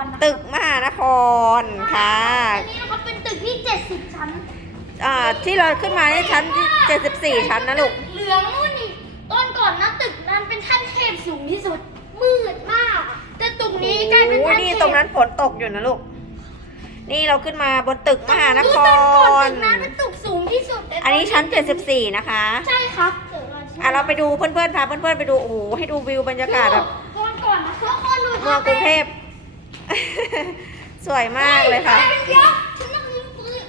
รนะตึกมหานครค่ะอันนี้นะครับเป็นตึกที่ 70 ชั้นอ่าที่เราขึ้นมาในชั้นที่74 ชั้นนะลูก เหลืองนู่นนี่ตอนก่อนนะตึกนั้นเป็นท่านเทพสูงที่สุด มืดมาก แต่ตึกนี้กลายเป็นโอ้ท่านนี่เทพตรงนั้นฝนตกอยู่นะลูก นี่เราขึ้นมาบนตึกมหานคตอนก่อนร ตึกนั้นเป็นตึกสูงที่สุดแต่อันนี้ชั้น 74 นะคะ ใช่ครับอะเราไปดูเพื่อนๆพาเพื่อนๆไปดู โอ้โหให้ดูวิวบรรยากาศแบบตอนก่อนนะทุกคนดูเมืองกรุงเทพ สวยมากเลยค่ะฮ้เป็นยักษ์ฉันต้องยิงปืน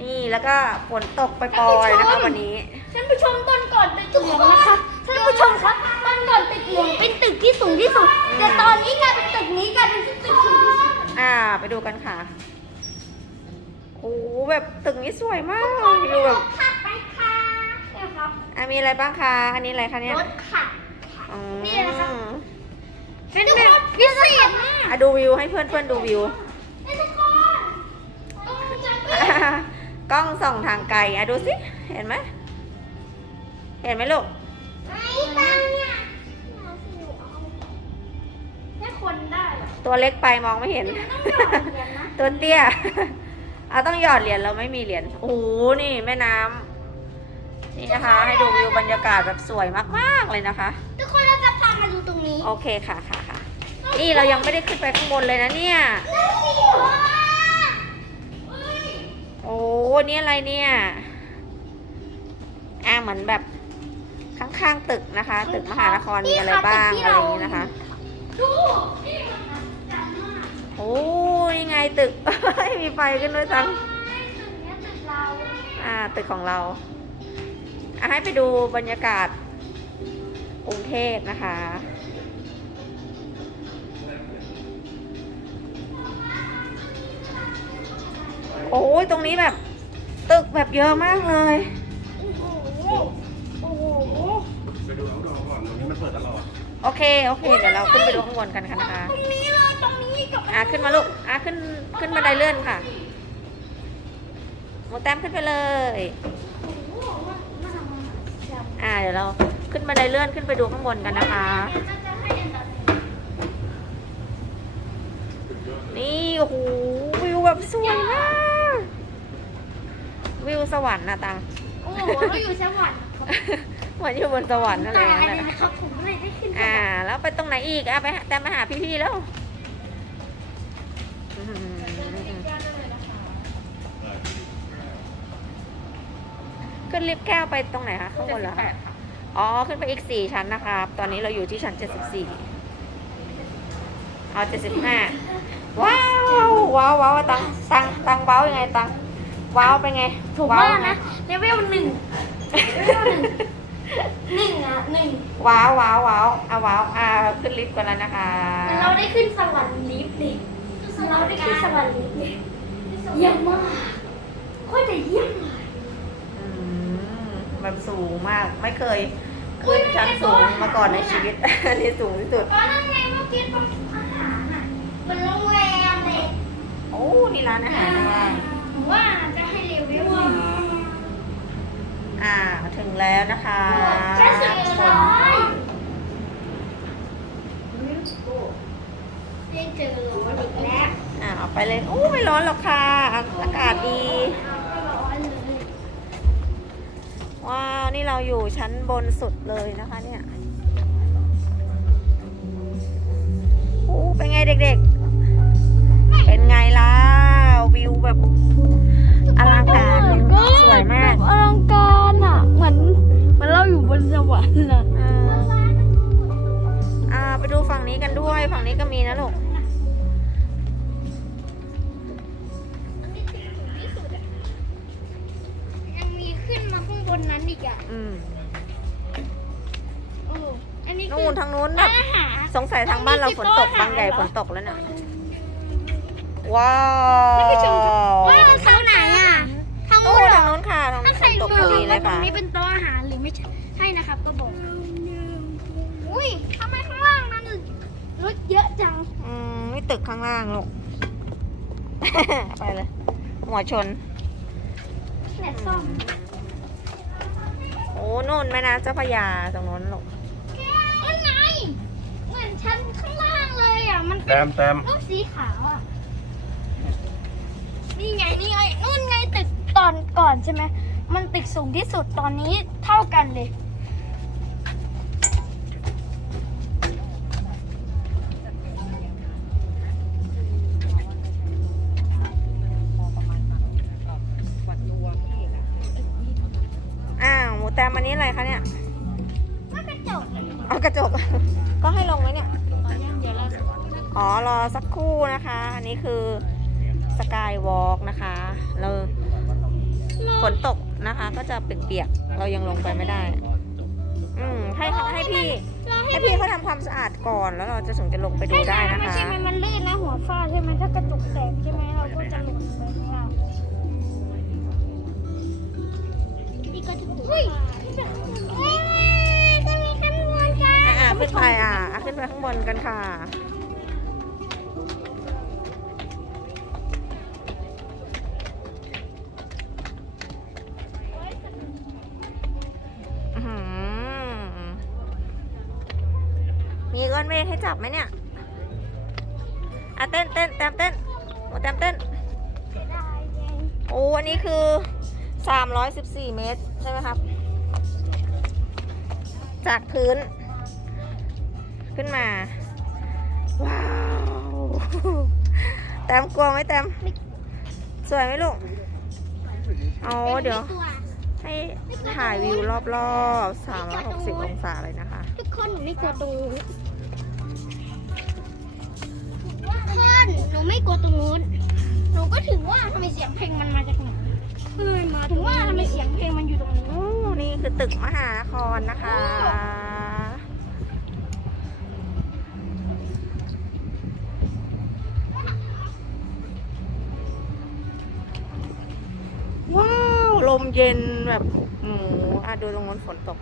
นี่แล้วก็ฝนตกไปปล่อยๆนะคะวันนี้ ท่านผู้ชมตอนก่อนตึกเหลืองนะคะท่านผู้ชมครับตอนก่อนตึกเหลืองเป็นตึกที่สูงที่สุด แต่ตอนนี้กลายเป็นตึกนี้กลายเป็นตึกสูงที่สุดอ่า ไปดูกันค่ะโอ้โหแบบตึกนี้สวยมากวิวแบบขับไปค่ะเนี่ยครับอะมีอะไรบ้างคะ อันนี้อะไรคะเนี่ยรถขับอืมนี่นะครับ อะดูวิวให้เพื่อนๆดูวิวนี่ทุกคนต้องจับไปกล้องส่องทางไกลอะดูสิ เห็นไหม เห็นไหมลูกไอ้ตังเนี่ยแค่คนได้เหรอตัวเล็กไปมองไม่เห็นต้องหยอดเหรียญนะตัวเตี้ยอะต้องหยอดเหรียญเราไม่มีเหรียญโอ้โหนี่แม่น้ำนี่นะคะ ให้ดูวิวบรรยากาศแบบสวยมากๆเลยนะคะ ทุกคนเราจะพามาดูตรงนี้ โอเคค่ะค่ะค่ะ นี่เรายังไม่ได้ขึ้นไปข้างบนเลยนะเนี่ยแล้วมีว่าเฮ้ยโอ้นี่อะไรเนี่ย อ่าเหมือนแบบข้างๆตึกนะคะ ตึกมหานครมีอะไรบ้างอะไรอย่างนี้นะคะดูนี่มันนะจังมากโอ้นี่ไงตึก มีไฟขึ้นด้วยจังตึกเนี้ยตึกเราอ่า ตึกของเราอะให้ไปดูบรรยากาศกรุงเทพนะคะ โอ้ยตรงนี้แบบ ตึกแบบเยอะมากเลยโอ้โหโอ้โหไปดูเอาดอก่อนตรงนี้มันเปิดตลอดโอเคโอเคเดี๋ยวเราขึ้นไปดูข้างบนกันค่ะนะคะตรงนี้เลยตรงนี้กับอะขึ้นมาลูกอะขึ้นขึ้นบันไดเลื่อนค่ะหมูแต้มขึ้นไปเลยโอ้โหมันมันทำมาจับอ่าเดี๋ยวเราขึ้นบันไดเลื่อนขึ้นไปดูข้างบนกันนะคะเดี๋ยวจะให้อันดับหนึ่งนี่โอ้โหวิวแบบสวยมากวิว สวรรค์นะตัง โอ้โหเราอยู่สวรรค์ครับเหมือนอยู่บนสวรรค์อะไรตาอย่างยนั้นเลยนะนะครับผมไม่ได้ขึ้นอ่าแล้วไปตรงไหนอีกอะไปหาแต่มาหาพี่ๆแล้วอื้อหือขึ้นลิฟต์แก้วไปตรงไหนคะข้างบนเหรอคะอ๋อ ขึ้นไปอีกสี่ชั้นนะคะตอนนี้เราอยู่ที่ชั้นเจ็ดสิบสี่เอาเจ็ดสิบห้าว้าวว้าวว้าวตังตังตังว้าวยังไงตัง ว้าวเป็นไงผมว้ว่าไหมนะเลเวลหนึ่งเลเวลหนึ่งหนึ่งอะหนึ่งว้าวว้าวว้าวอะว้าวอะขึ้นลิฟต์กันแล้วนะคะเราได้ขึ้นสวรรค์ลิฟต์เลยเราได้ขึ้นสวรรค์ลิฟต์เลยเยี่ยมมากโคตรจะเยี่ยมเลยอืมแบบสูงมากไม่เคยขึ้นชั้นสูงมาก่อนในชีวิตอันนี้สูงที่สุดอ๋อนั่นไงเมื่อกี้ตรงอาหารอะมันโรงแรมเลยโอ้นี่ร้านอาหารนะว่า ผมว่าจะให้เลเวลหนึ่ง อ่า ถึงแล้วนะคะแค่สิบคนายเรียนเจอร้อนอีกแล้วอ่าออกไปเลยอู้ไม่ร้อนหรอกค่ะ อากาศดี ร้อนเลย ว้าว นี่เราอยู่ชั้นบนสุดเลยนะคะเนี่ย นี้ก็มีนะลูกอันนี้ถึงที่สุดอะยังมีขึ้นมาข้างบนนั้นอีกอะอืมโอ้อันนี้คืนู่นทางนู้นแบบอาหารสงสัยทางบ้านเราฝนตกบางใหญ่ฝนตกแล้วเนี่ยว้าท่านผู้ชมครับวว่าทางไหนอะทางนู่นู้นนเหรทาองนู้นค่ะทางถ้านู้นใคฝรนตกพรู้อดีว่าเลยตรงค่ะนี้เป็นโต๊ะอาหารหรือไม่ใช่ใช่นะครับก็บอกอุ้ย รถเยอะจัง อืมนี่ตึกข้างล่างลูก ไปเลย หัวชน แหนซ่อมโอ้นู่นแม่น้ำเจ้าพระยาตรงนู้นลูกนั่นไงเหมือนชั้นข้างล่างเลยอะ มันเป็นแต้มแต้มรูปสีขาวอะ นี่ไง นี่ไง นู่นไงตึกตอนก่อนใช่ไหม มันตึกสูงที่สุดตอนนี้เท่ากันเลย ตมอันนี้อะไรคะเนี่ยก็กระจกเอากระจก ก็ให้ลงไหมเนี่ยเดี๋ยวเราอ๋อรอสักครู่นะคะ อันนี้คือสกายวอล์กนะคะเราฝนตกนะคะ ก็จะเปียกๆเรายังลงไปไม่ได้ อืมให้เขาให้พี่ให้พี่เขาทำความสะอาดก่อนแล้วเราจะถึงจะลงไปดูได้นะไม่คะ บนกันค่ะอื้อหือมีก้อนเมฆให้จับไหมเนี่ย อะเต้นเต้นแต้มเต้นโอ้แต้มเต้น โอ้อันนี้คือ 314 เมตร ใช่ไหมครับ จากพื้น ขึ้นมา ว้าวแต้มกลัวไหมแต้มสวยไหมลูกเอาเดี๋ยวตัวให้ถ่ายวิวรอบๆ360 องศาเลยนะคะ ทุกคนหนูไม่กลัวตรงนู้นเพื่อนหนูไม่กลัวตรงนู้นหนูก็ถึงว่าทำไมเสียงเพลงมันมาจากไหนเฮ้ยมาถึงว่าทำไมเสียงเพลงมันอยู่ตรงนี้โอ้นี่คือตึกมหานครนะคะ ลมเย็นแบบหมูอะดูตรงนู้นฝนตก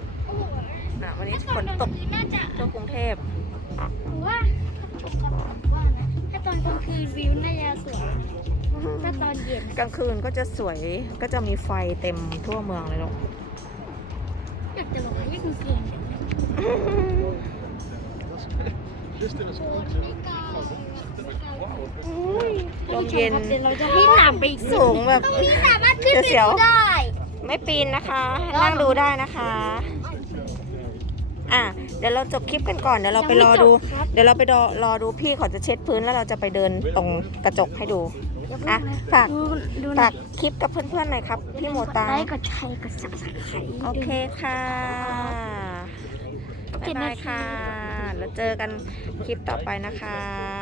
อะวันนี้ฝนตกน่าจะทั่วกรุงเทพว่าว่านะถ้าตอนกลางคืนวิวน่าจะสวยถ้าตอนเย็นกลางคืนก็จะสวยก็จะมีไฟเต็มทั่วเมืองเลยลูกอยากจะบอกว่านี่คือกลางคืนลมเย็นเราจะให้หนามไปอีกสูงแบบตรงนี้สามารถขึ้นไปเสียว ได้ไม่ปีนนะคะ นั่งดูได้นะคะ อะ เดี๋ยวเราจบคลิปกันก่อน เดี๋ยวเราไปรอดู เดี๋ยวเราไปรอรอดูพี่เขาจะเช็ดพื้นแล้วเราจะไปเดินตรงกระจกให้ดูอะฝากดูดูฝากคลิปกับเพื่อนๆหน่อยครับ พี่โมตาไลค์กดแชร์กดซับสไครต์โอเคค่ะบ๊ายบายค่ะ แล้วเจอกันคลิปต่อไปนะคะ